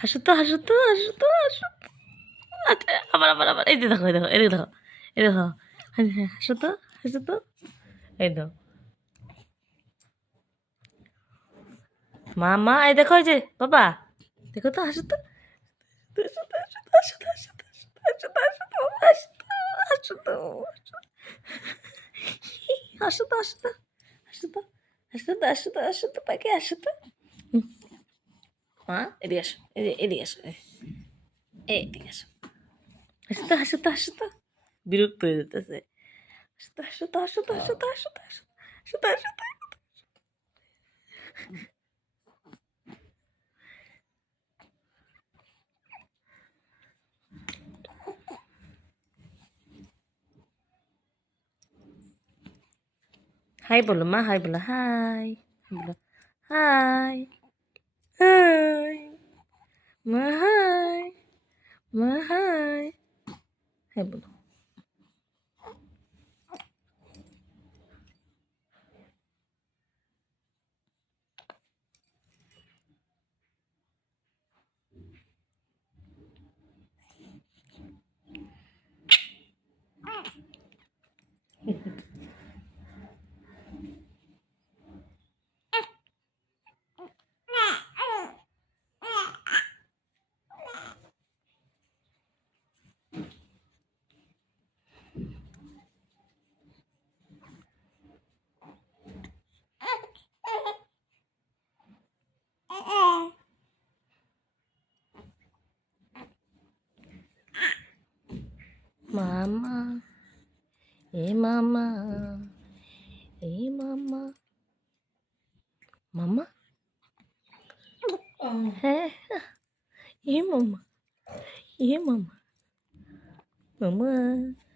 হাসু তো হাসু তো হাসু তো হাসু আবার আবার আবার এই দেখো এই দেখো এই দেখো এই দেখো হাসু তো হাসু তো এই দেখো মা মা এই দেখো এই যে বাবা দেখো তো হাসু তো আসো তো আসো তো আসো তো আসো তো আসো তো আসো তো পাখি আসো তো মা এদিকে আসো এদিকে আসো এদিকে আসো আসো তো আসো তো আসো তো বিরক্ত হয়ে যেতেছে আসো তো আসো তো আসো তো আসো তো আসো আসো আসো হাই বলো মা হাই বলো হাই বলো হাই 妈妈，哎妈妈，哎妈妈，妈妈，哎，哎妈妈，哎妈妈，妈妈。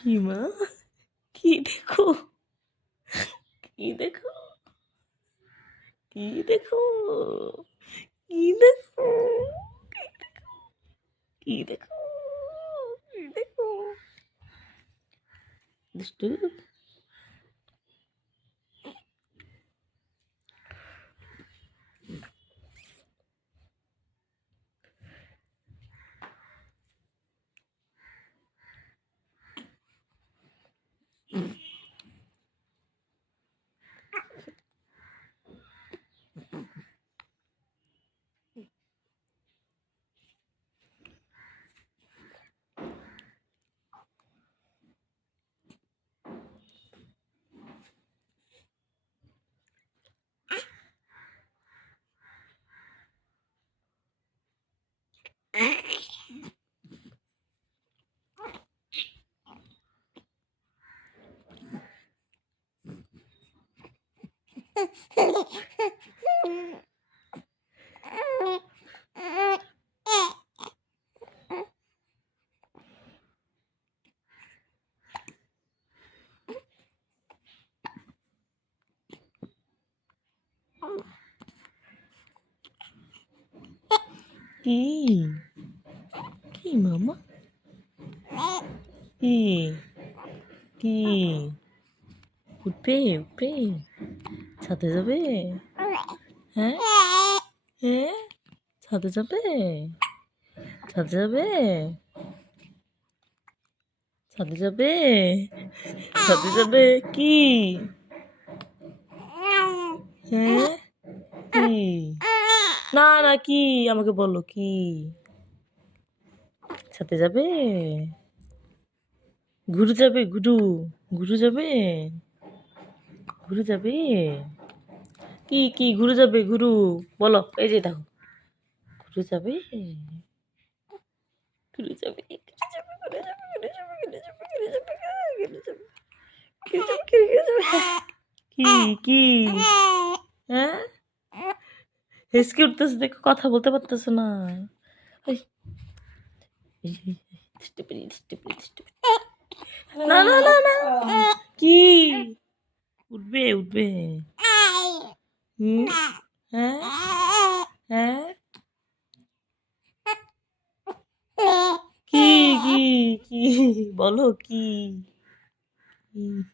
কি মা কি দেখো কি দেখো কি দেখো কি দেখো কি দেখো কি দেখো দুষ্টু 咦，咦，妈妈，咦，咦，不配，不配。ছাদে যাবে? হ্যাঁ? হ্যাঁ? ছাদে যাবে? ছাদে যাবে? ছাদে যাবে? ছাদে যাবে কি? হ্যাঁ? কি? না না, কি? আমাকে বলো, কি? ছাদে যাবে? ঘুরে যাবে ঘুরু ঘুরে যাবে? ঘুরে যাবে? কি কি ঘুরে যাবে ঘুরু বলো এই যে দেখো ঘুরে যাবে ঘুরে যাবে কি কি হ্যাঁ হেসকে উঠতেছে দেখো কথা বলতে পারতেছে না না না না কি উঠবে উঠবে 음.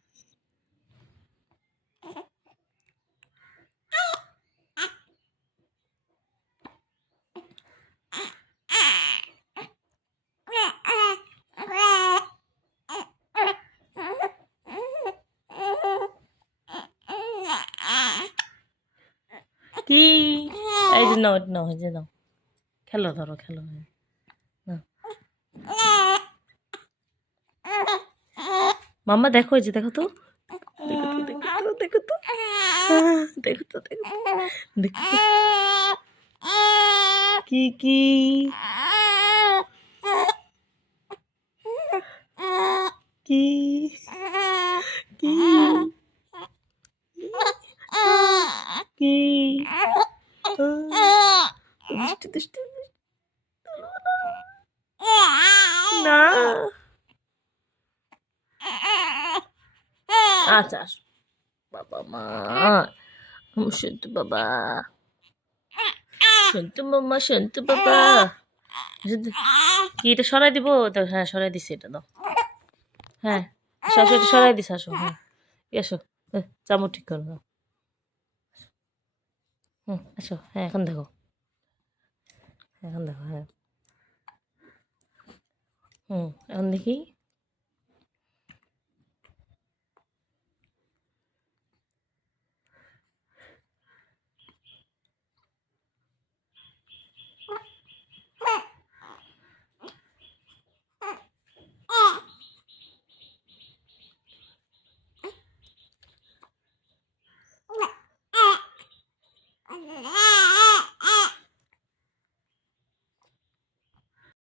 D. এই যে নো নো এই যে নো খেলো ধরো খেলো মাম্মা দেখো এই যে দেখো তো। দেখো তো দেখো তো দেখো তো। দেখো কি কি? কি? কি? কি? আহ, দুষ্টু দুষ্টু। আচ্ছা আসো। বাবা মা। সন্তু বাবা। সন্তু মামা সন্তু বাবা। কি এটা সরাই দিব? তো হ্যাঁ সরাই দিছি এটা দাও। হ্যাঁ আসো এটা সরাই দিস আসো হ্যাঁ। হ্যাঁ, চামচ ঠিক করো দাও। হুম আসো হ্যাঁ এখন দেখো। এখন দেখো হ্যাঁ। হুম এখন দেখি।